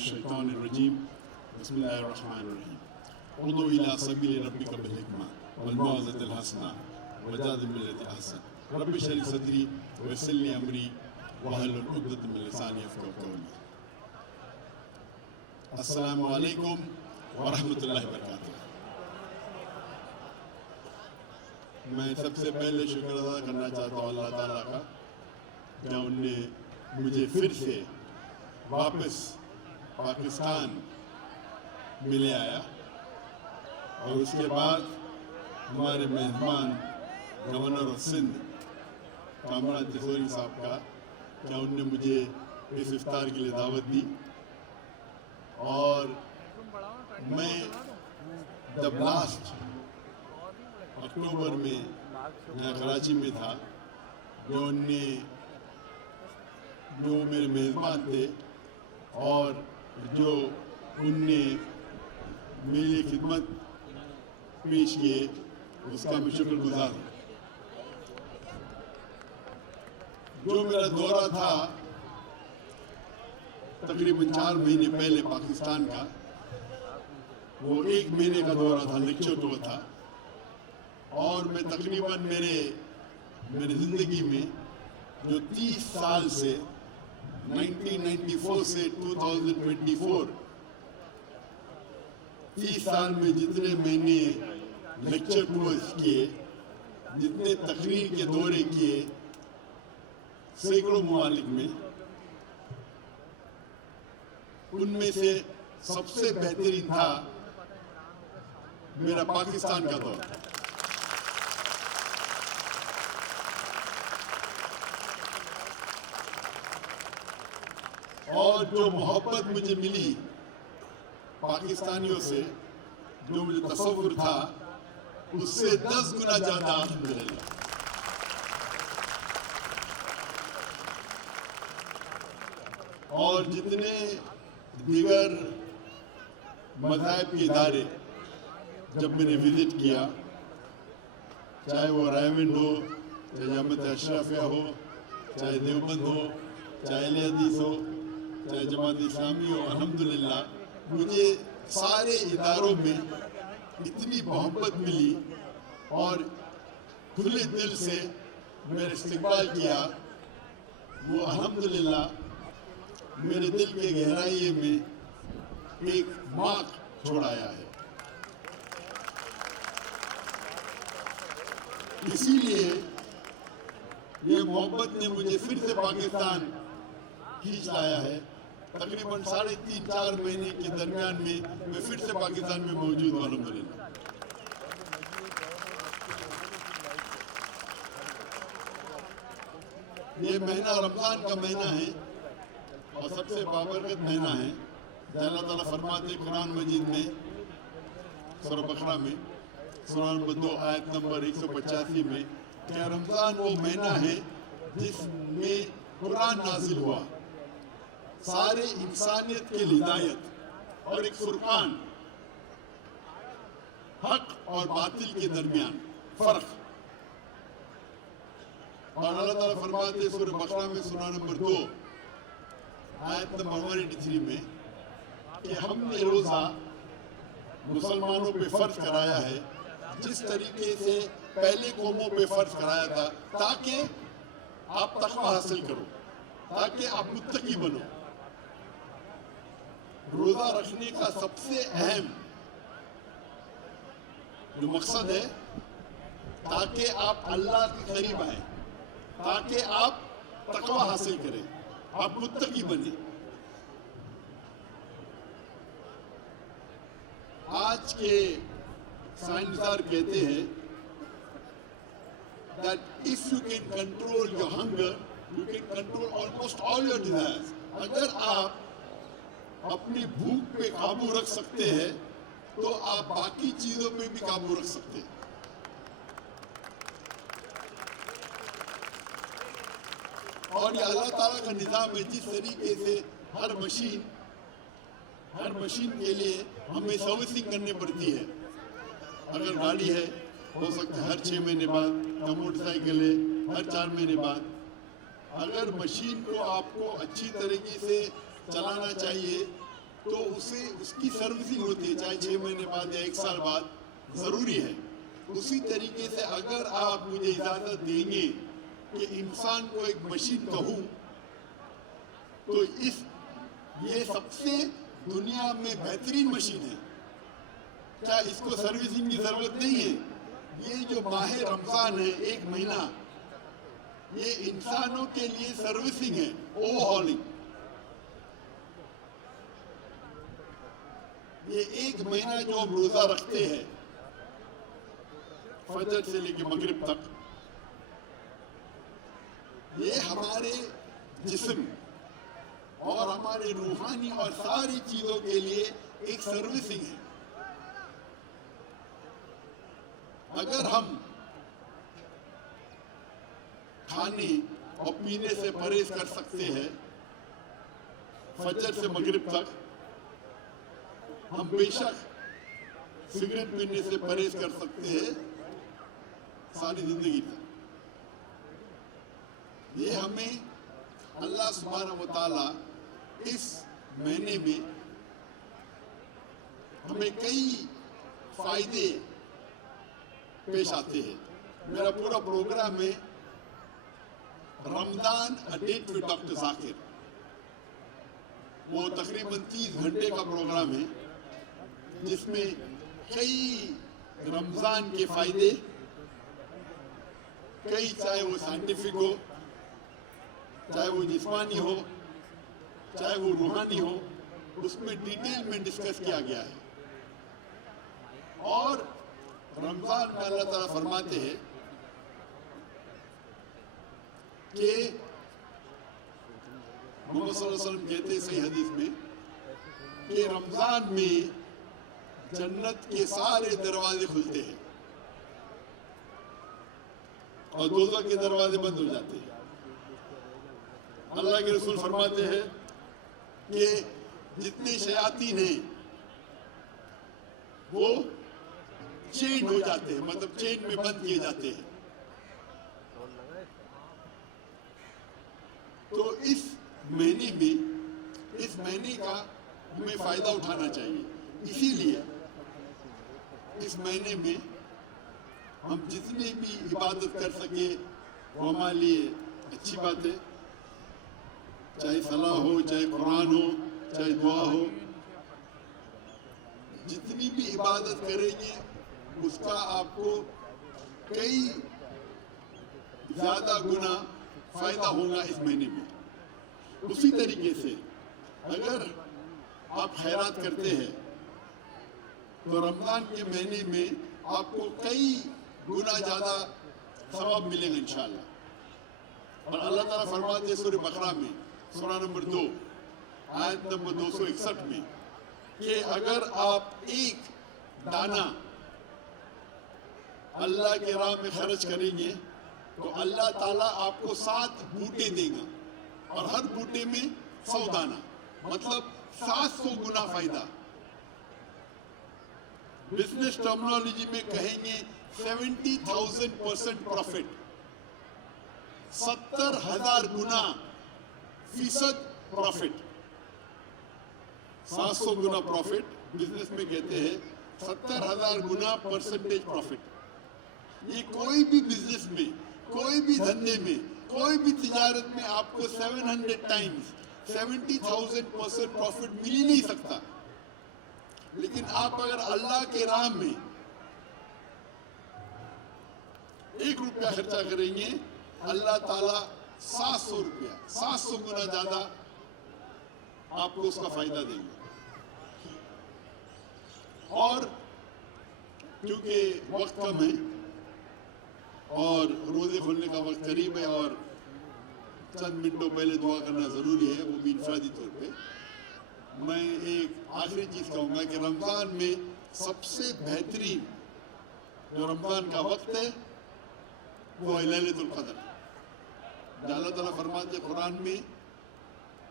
मिनश्शैतानिर्रजीम बिस्मिल्लाहिर्रहमानिर्रहीम उदू इला सबील रब्बिका बिल-हिकमा वल-मौइज़तिल हसना वजादिल बिल्लती अहसन रब्बि इश्रह ली सदरी वयस्सिर ली अमरी वहलुल उक़दतम मिन लिसानी यफ़क़हू क़ौली। अस्सलामु अलैकुम व रहमतुल्लाहि व बरकातुहू। मैं सबसे पहले शुक्र अदा करना चाहता हूँ अल्लाह ताला का, क्या उनने मुझे फिर से वापस पाकिस्तान में ले आया और उसके बाद हमारे मेहमान गवर्नर ऑफ सिंध कामरान तिजोरी साहब का, क्या उनने मुझे इस इफ्तार के लिए दावत दी और मैं जब लास्ट अक्टूबर में यहाँ कराची में था, जो मेरे मेज़बान थे और जो उनने मेरी खिदमत पेश किए, उसका मैं शुक्रगुजार हूँ। जो मेरा दौरा था तकरीबन 4 महीने पहले पाकिस्तान का, वो 1 महीने का दौरा था, लेक्चर टूर था और मैं तकरीबन मेरे ज़िंदगी में जो 30 साल से 1994 से 2024 30 साल में जितने मैंने लेक्चर टूर्स किए, जितने तकरीर के दौरे किए सैकड़ों ममालिक में, उनमें से सबसे बेहतरीन था मेरा पाकिस्तान का दौरा। और जो मोहब्बत मुझे मिली पाकिस्तानियों से, जो मुझे तसव्वुर था, उससे 10 गुना ज्यादा अल्हम्दुलिल्लाह। और जितने दीगर मज़ाहिब के इदारे जब मैंने विजिट किया, चाहे वो रायमंड हो, चाहे जामिया अशरफिया हो, चाहे देवबंद हो, चाहे अहले हदीस हो, चाहे जमात इस्लामी हो, अल्हम्दुलिल्लाह मुझे सारे इदारों में इतनी मोहब्बत मिली और खुले दिल से मेरा इस्तकबाल किया, वो अल्हम्दुलिल्लाह मेरे दिल के गहराई में एक मार्क छोड़ाया है। इसीलिए ये मोहब्बत ने मुझे फिर से पाकिस्तान खींच लाया है। तकरीबन 3.5-4 महीने के दरमियान में मैं फिर से पाकिस्तान में मौजूद हूँ अल्हम्दुलिल्लाह। ये महीना रमज़ान का महीना है और सबसे बाबरकत महीना है। अल्लाह ताला फरमाते कुरान मजीद में सूरह बकरा में सूरह नंबर 2 आयत नंबर 185 में, क्या रमज़ान वो महीना है जिसमें कुरान नाजिल हुआ, सारे इंसानियत के हिदायत और एक फुरकान, हक और बातिल के दरमियान फर्क। और अल्लाह ताला फरमाते सूरह बकरा में सूरह नंबर 2 आयत नंबर 183 में कि हमने रोजा मुसलमानों पे फर्ज कराया है जिस तरीके से पहले कौमों पे फर्ज कराया था, ताकि आप तक़वा हासिल करो, ताकि आप मुत्तकी बनो। रोजा रखने का सबसे अहम जो मकसद है, ताकि आप अल्लाह के करीब आए, ताकि आप तक़वा हासिल करें, आप मुत्तकी बने। आज के साइंसदान कहते हैं that if you can control your hunger, you can control almost all your desires. अगर आप अपनी भूख पे काबू रख सकते हैं, तो आप बाकी चीजों पे भी काबू रख सकते हैं। और ये अल्लाह ताला का निज़ाम है, जिस तरीके से हर मशीन के लिए हमें सर्विसिंग करनी पड़ती है। अगर गाड़ी है, हो सकता है हर 6 महीने बाद, या मोटरसाइकिल है हर 4 महीने बाद। अगर मशीन को आपको अच्छी तरीके से चलाना चाहिए تو اسے اس کی سروسنگ ہوتی ہے، چاہے 6 مہینے بعد یا 1 سال بعد، ضروری ہے۔ اسی طریقے سے اگر آپ مجھے اجازت دیں گے کہ انسان کو ایک مشین کہوں، تو یہ سب سے دنیا میں بہترین مشین ہے۔ کیا اس کو سروسنگ کی ضرورت نہیں ہے؟ یہ جو ماہ رمضان ہے، 1 مہینہ، یہ انسانوں کے لیے سروسنگ ہے، اوور ہالنگ۔ یہ 1 مہینہ جو ہم روزہ رکھتے ہیں، فجر سے لے کے مغرب تک، یہ ہمارے جسم اور ہمارے روحانی اور ساری چیزوں کے لیے ایک سروسنگ ہے۔ اگر ہم کھانے اور پینے سے پرہیز کر سکتے ہیں فجر سے مغرب تک، ہم بے شک سگریٹ پینے سے پرہیز کر سکتے ہیں ساری زندگی تک۔ یہ ہمیں اللہ سبحانہ و تعالیٰ اس مہینے میں ہمیں کئی فائدے پیش آتے ہیں۔ میرا پورا پروگرام ہے رمضان اے ڈیٹ ود ڈاکٹر ذاکر، وہ تقریباً 30 گھنٹے کا پروگرام ہے، جس میں کئی رمضان کے فائدے، کئی چاہے وہ سائنٹیفک ہو، چاہے وہ جسمانی ہو، چاہے وہ روحانی ہو، اس میں ڈیٹیل میں ڈسکس کیا گیا ہے۔ اور رمضان میں اللہ تعالیٰ فرماتے ہیں کہ محمد صلی اللہ علیہ وسلم کہتے ہیں صحیح حدیث میں کہ رمضان میں جنت کے سارے دروازے کھلتے ہیں اور دوزخ کے دروازے بند ہو جاتے ہیں۔ اللہ کے رسول فرماتے ہیں کہ جتنے شیاطین ہیں وہ چین ہو جاتے ہیں، مطلب چین میں بند کیے جاتے ہیں۔ تو اس مہینے کا ہمیں فائدہ اٹھانا چاہیے۔ اسی لیے اس مہینے میں ہم جتنی بھی عبادت کر سکے وہ ہمارے لیے اچھی بات ہے، چاہے صلاح ہو، چاہے قرآن ہو، چاہے دعا ہو۔ جتنی بھی عبادت کریں گے اس کا آپ کو کئی زیادہ گنا فائدہ ہوگا اس مہینے میں۔ اسی طریقے سے اگر آپ خیرات کرتے ہیں تو رمضان کے مہینے میں آپ کو کئی گنا زیادہ ثواب ملے گا انشاءاللہ۔ اور اللہ تعالیٰ فرماتے ہیں سورہ بقرہ میں، سورہ نمبر 2 آیت نمبر 261 میں، کہ اگر آپ ایک دانہ اللہ کے راہ میں خرچ کریں گے تو اللہ تعالیٰ آپ کو 7 بوٹے دے گا، اور ہر بوٹے میں 100 دانہ، مطلب 700 گنا فائدہ۔ بزنس ٹرمنالوجی میں کہیں گے 70,000% پروفٹ، 70,000 گنا فیصد پروفٹ۔ 700 گنا پروفٹ بزنس میں کہتے ہیں 70,000 گنا پرسنٹیج پروفٹ۔ یہ کوئی بھی بزنس میں، کوئی بھی دھندے میں، کوئی بھی تجارت میں آپ کو 700 ٹائمز 70,000% پروفٹ مل ہی نہیں سکتا۔ لیکن آپ اگر اللہ کے راہ میں 1 روپیہ خرچہ کریں گے، اللہ تعالیٰ 700 روپیہ، 700 گنا زیادہ آپ کو اس کا فائدہ دیں گے۔ اور کیونکہ وقت کم ہے اور روزے کھولنے کا وقت قریب ہے اور چند منٹوں پہلے دعا کرنا ضروری ہے، وہ بھی انفرادی طور پہ، میں ایک آخری چیز کہوں گا کہ رمضان میں سب سے بہترین جو رمضان کا وقت ہے وہ ہے لیلۃ القدر۔ اللہ تعالیٰ فرماتے ہیں قرآن میں،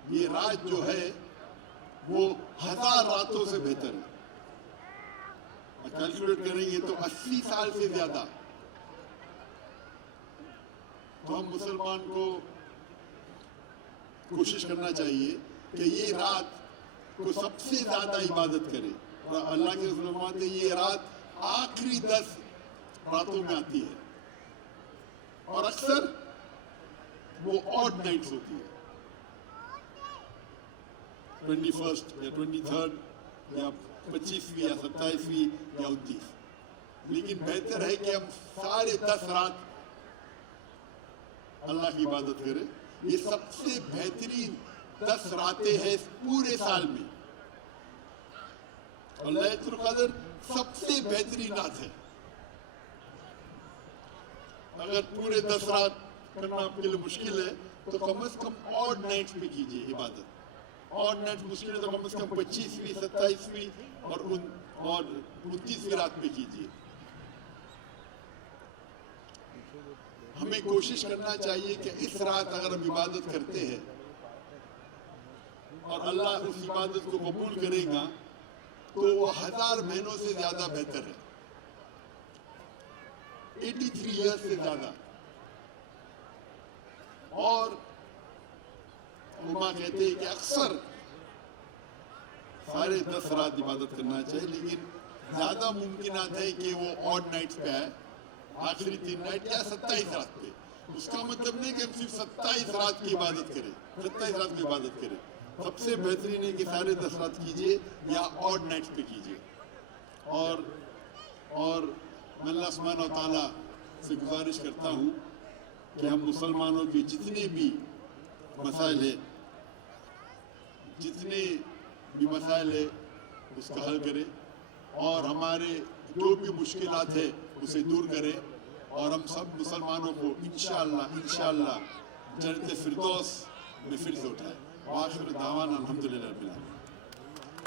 یہ رات جو ہے وہ 1000 راتوں سے بہتر ہے۔ کیلکولیٹ کریں گے تو 80 سال سے زیادہ۔ تو ہم مسلمان کو کوشش کرنا چاہیے کہ یہ رات को सबसे ज्यादा इबादत करे। और अल्लाह के रसूल फरमाते हैं ये रात आखिरी 10 रातों में आती है और अक्सर वो ऑड नाइट्स होती है, 21 या 23 या 25वीं या 27वीं या 29। लेकिन बेहतर है कि हम सारे 10 रात अल्लाह की इबादत करें। ये सबसे बेहतरीन 10 रातें हैं इस पूरे साल में, और लैलतुल क़द्र सबसे बेहतरीन रात है। अगर पूरे 10 रात करना आपके लिए मुश्किल है तो कम से कम ऑड नाइट्स पे कीजिए इबादत। ऑड नाइट्स मुश्किल है तो कम से कम 25वीं 27वीं और 29वीं रात पे कीजिए। हमें कोशिश करना चाहिए कि इस रात अगर हम इबादत करते हैं और अल्लाह उस इबादत को कबूल करेगा तो वो 1000 महीनों से ज्यादा बेहतर है, 83 ईयर्स से ज्यादा। और उम्मा कहते हैं कि अक्सर सारे 10 रात इबादत करना चाहिए, लेकिन ज्यादा मुमकिनात है कि वो ऑड नाइट्स पे आए, आखिरी 3 नाइट या 27 रात पे। उसका मतलब नहीं कि हम सिर्फ 27 रात की इबादत करें, 27 रात की इबादत करें। सबसे बेहतरीन है कि सारे 10 रात कीजिए या ऑड नाइट्स पे कीजिए। और मैं अल्लाह सुब्हानहू व तआला से गुजारिश करता हूँ कि हम मुसलमानों के जितने भी मसाइल है, उसका हल करे और हमारे जो भी मुश्किलात है उसे दूर करे, और हम सब मुसलमानों को इंशाअल्लाह जन्नत फिरदौस में फिर से उठाए। आखिर दावाना अल्हम्दुलिल्लाह रब्बिल आलमीन।